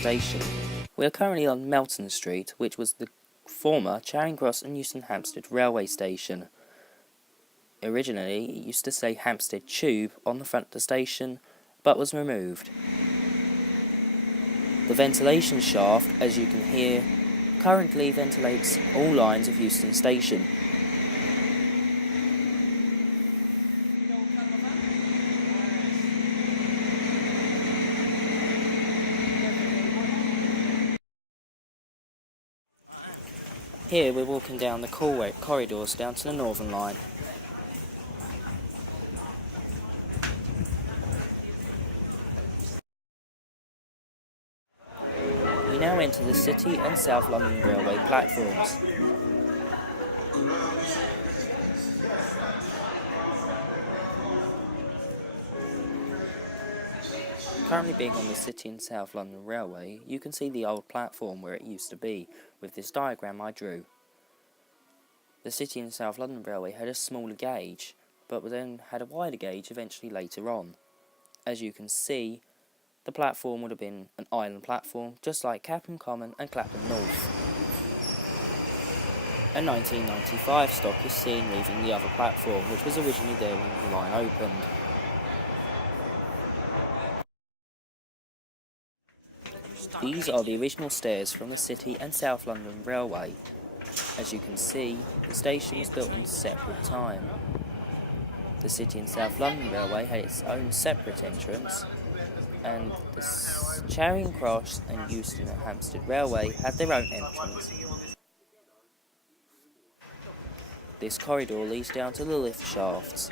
station. We are currently on Melton Street, which was the former Charing Cross and Euston Hampstead railway station. Originally, it used to say Hampstead Tube on the front of the station, but was removed. The ventilation shaft, as you can hear, currently ventilates all lines of Euston Station. Here we're walking down the corridors down to the Northern Line. We now enter the City and South London Railway platforms. Currently being on the City and South London Railway, you can see the old platform where it used to be, with this diagram I drew. The City and South London Railway had a smaller gauge, but then had a wider gauge eventually later on. As you can see, the platform would have been an island platform, just like Clapham Common and Clapham North. A 1995 stock is seen leaving the other platform, which was originally there when the line opened. These are the original stairs from the City and South London Railway. As you can see, the station was built in separate time. The City and South London Railway had its own separate entrance, and the Charing Cross and Euston and Hampstead Railway had their own entrance. This corridor leads down to the lift shafts.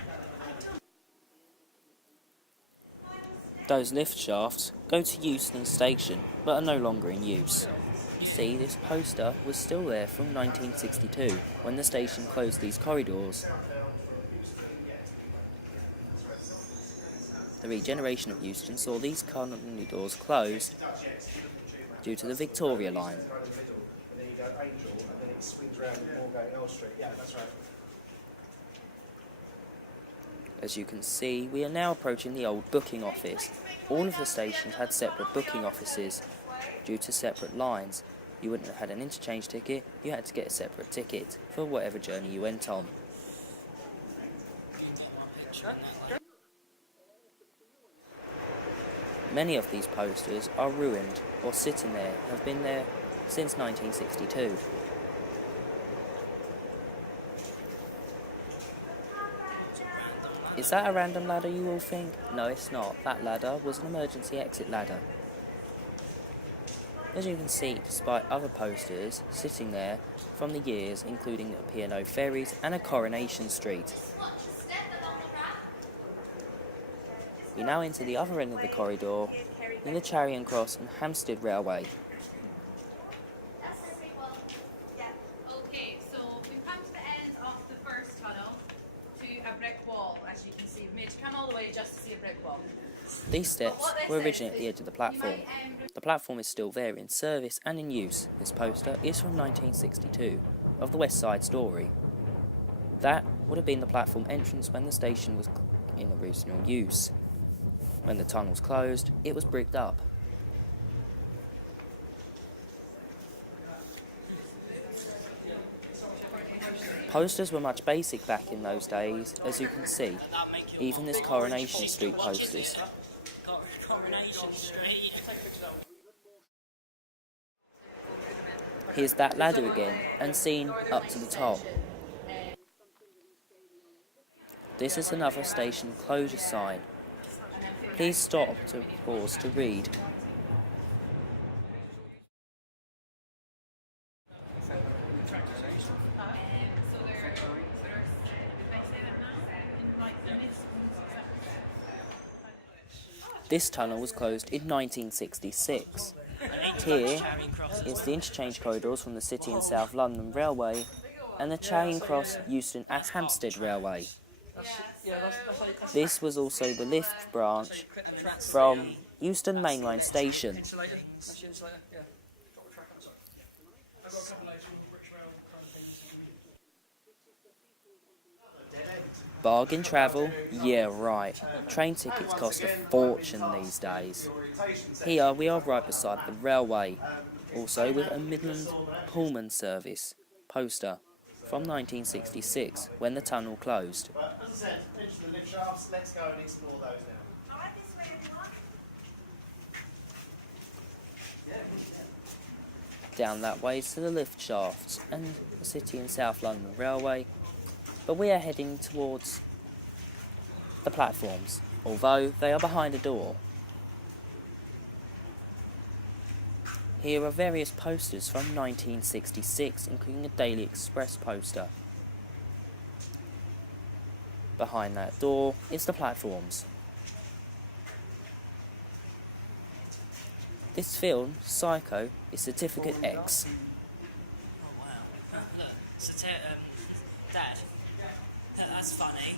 Those lift shafts go to Euston Station, but are no longer in use. You see, this poster was still there from 1962, when the station closed these corridors. The regeneration of Euston saw these corridors closed due to the Victoria line. As you can see, we are now approaching the old booking office. All of the stations had separate booking offices due to separate lines. You wouldn't have had an interchange ticket, you had to get a separate ticket for whatever journey you went on. Many of these posters are ruined or sitting there, have been there since 1962. Is that a random ladder, you all think? No, it's not. That ladder was an emergency exit ladder. As you can see, despite other posters sitting there from the years, including a P&O Ferries and a Coronation Street. We now enter the other end of the corridor in the Charing Cross and Hampstead Railway. Okay, so we've come to the end of the first tunnel to a brick wall, as you can see. We've made to come all the way just to see a brick wall. These steps were originally at the edge of the platform. The platform is still there in service and in use. This poster is from 1962, of the West Side Story. That would have been the platform entrance when the station was in original use. When the tunnels closed, it was bricked up. Posters were much basic back in those days, as you can see. Even this Coronation Street posters. Here's that ladder again, and seen up to the top. This is another station closure sign. Please stop to pause to read. This tunnel was closed in 1966. Here is the interchange corridors from the City and South London Railway and the Charing Cross, Euston and Hampstead Railway. This was also the lift branch from Euston Mainline Station. Bargain travel? Yeah, right. Train tickets cost a fortune these days. Here we are right beside the railway, also with a Midland Pullman service poster from 1966 when the tunnel closed. But as I said, mention the lift shafts, let's go and explore those now. Down that way to the lift shafts and the City and South London Railway, but we are heading towards the platforms, although they are behind a door. Here are various posters from 1966, including a Daily Express poster. Behind that door is the platforms. This film, Psycho, is Certificate X. Oh wow. Look, Dad, that's funny.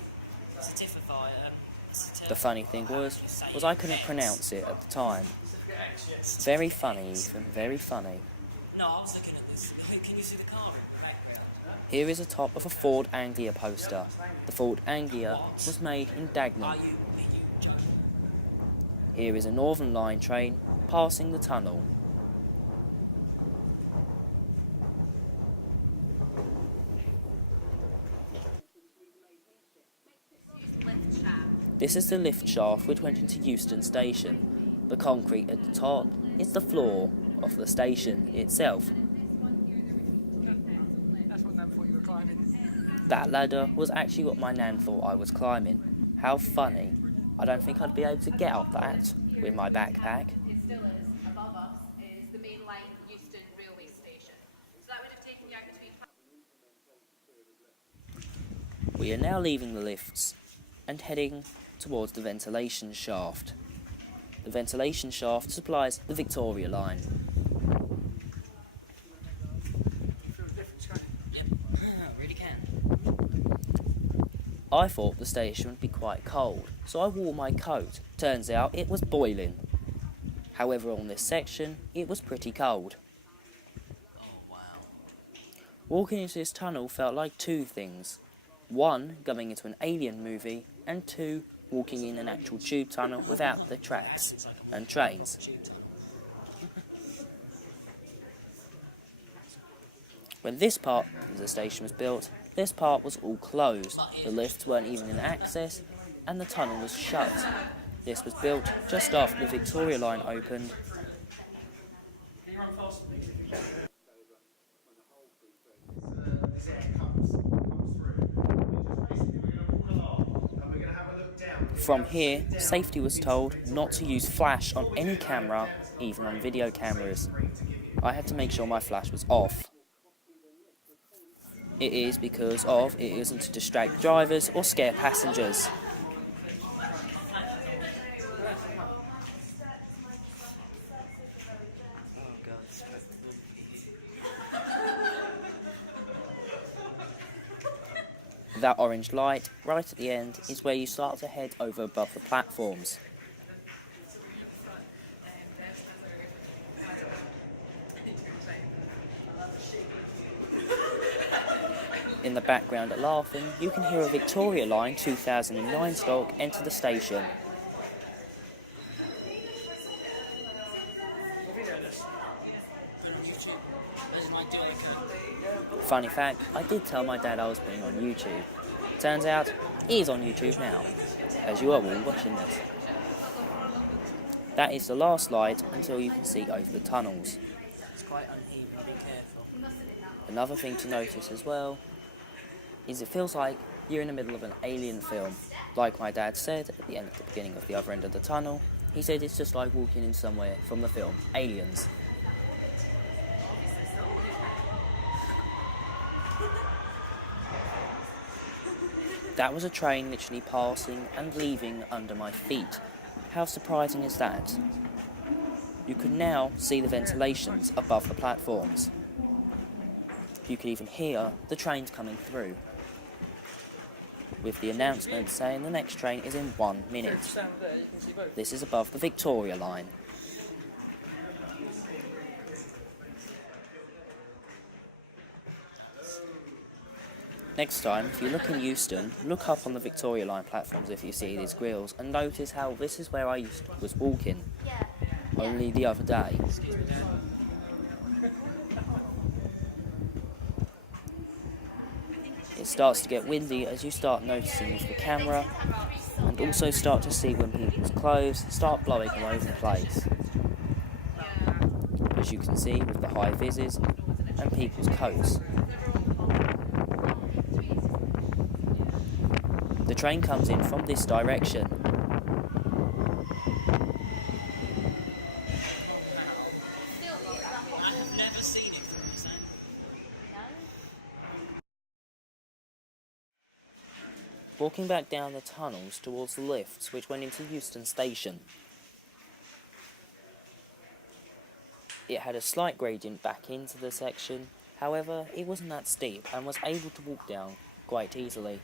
The funny thing was I couldn't pronounce it at the time. Very funny, Ethan, very funny. No, I was looking at this. Can you see the car? Here is a top of a Ford Anglia poster. The Ford Anglia was made in Dagenham. Are you joking? Here is a Northern Line train passing the tunnel. This is the lift shaft which went into Euston station. The concrete at the top is the floor of the station itself. That's what Nan thought you were climbing. That ladder was actually what my nan thought I was climbing. How funny. I don't think I'd be able to get up that with my backpack. It still is. Above us is the main line Euston railway station. So that would have taken you out between. We are now leaving the lifts and heading towards the ventilation shaft. The ventilation shaft supplies the Victoria line. Really can. I thought the station would be quite cold, so I wore my coat. Turns out it was boiling. However, on this section, it was pretty cold. Oh wow. Walking into this tunnel felt like two things. One, going into an alien movie, and two, walking in an actual tube tunnel without the tracks and trains. When this part of the station was built, this part was all closed. The lifts weren't even in access, and the tunnel was shut. This was built just after the Victoria line opened. This air comes through. Basically, we're going to walk along and we're going to have a look down. From here, safety was told not to use flash on any camera, even on video cameras. I had to make sure my flash was off. It is because it isn't to distract drivers or scare passengers. That orange light, right at the end, is where you start to head over above the platforms. In the background at Laughing, you can hear a Victoria Line 2009 stock enter the station. Funny fact, I did tell my dad I was being on YouTube. Turns out, he is on YouTube now, as you are all watching this. That is the last light until you can see over the tunnels. It's quite uneven, be careful. Another thing to notice as well is it feels like you're in the middle of an alien film. Like my dad said at the beginning of the other end of the tunnel, he said it's just like walking in somewhere from the film Aliens. That was a train literally passing and leaving under my feet. How surprising is that? You can now see the ventilations above the platforms. You can even hear the trains coming through, with the announcement saying the next train is in 1 minute. This is above the Victoria line. Next time, if you look in Euston, look up on the Victoria Line platforms if you see these grills, and notice how this is where I was walking only the other day. It starts to get windy as you start noticing with the camera, and also start to see when people's clothes start blowing all over the place. As you can see with the high vises and people's coats. The train comes in from this direction. I've never seen it through, so. Walking back down the tunnels towards the lifts which went into Euston Station. It had a slight gradient back into the section, however it wasn't that steep and was able to walk down quite easily.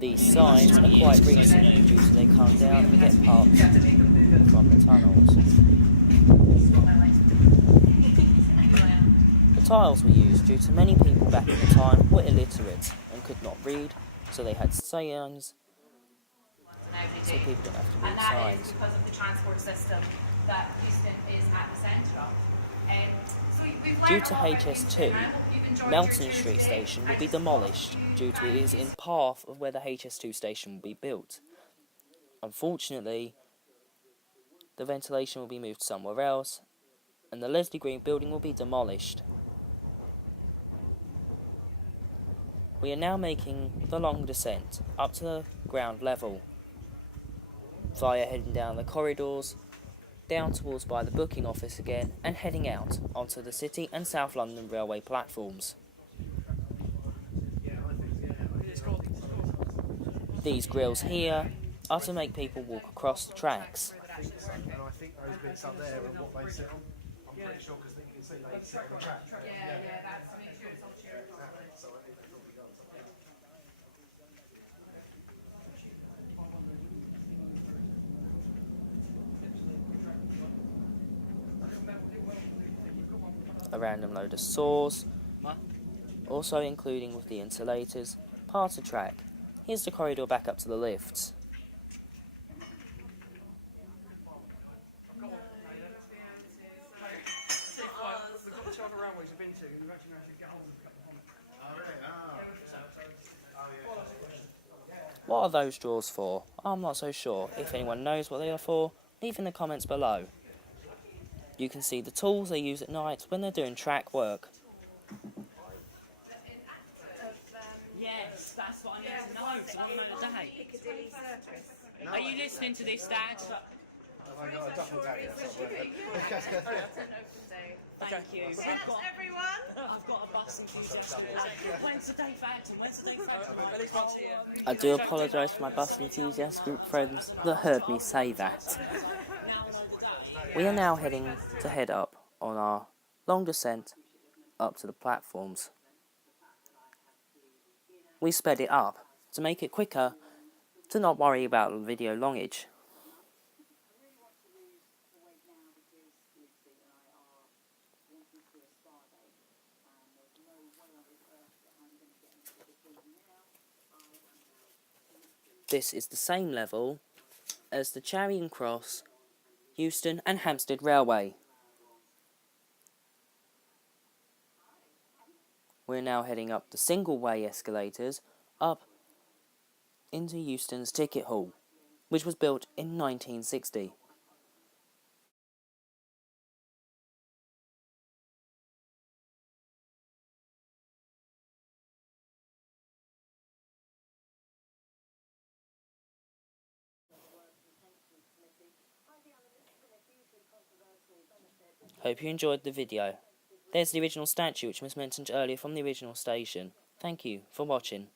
These signs are quite recent due to they come down and get parts from the tunnels. The tiles were used due to many people back in the time were illiterate and could not read, so they had signs so people don't have to read and that signs. is because of the transport system that Euston is at the centre of. Due to HS2, Melton Street Station will be demolished due to it is in path of where the HS2 station will be built. Unfortunately, the ventilation will be moved somewhere else, and the Leslie Green building will be demolished. We are now making the long descent up to the ground level, via heading down the corridors, down towards by the booking office again, and heading out onto the City and South London Railway platforms. These grills here are to make people walk across the tracks. And I think those bits up there are what they sit on. I'm pretty sure because you can see they sit on the track. Yeah, that's to make sure it's all cheered. So I think they probably got something. A random load of saws, also including with the insulators, parts of track. Here's the corridor back up to the lifts. What are those drawers for? I'm not so sure. If anyone knows what they are for, leave in the comments below. You can see the tools they use at night when they're doing track work. Yes, that's what I need to know. So I'm on a day. Are you listening to this, Dad? Have I got a double tag yet? Thank you. That's everyone. I've got a bus enthusiast. When's the day for acting? When's the day for acting? At least once a year. I do apologise to my bus enthusiast group friends that heard me say that. We are now head up on our long descent up to the platforms. We sped it up to make it quicker, to not worry about the video longage. This is the same level as the Charing Cross, Euston and Hampstead Railway. We're now heading up the single-way escalators up into Euston's ticket hall, which was built in 1960. Hope you enjoyed the video. There's the original statue which was mentioned earlier from the original station. Thank you for watching.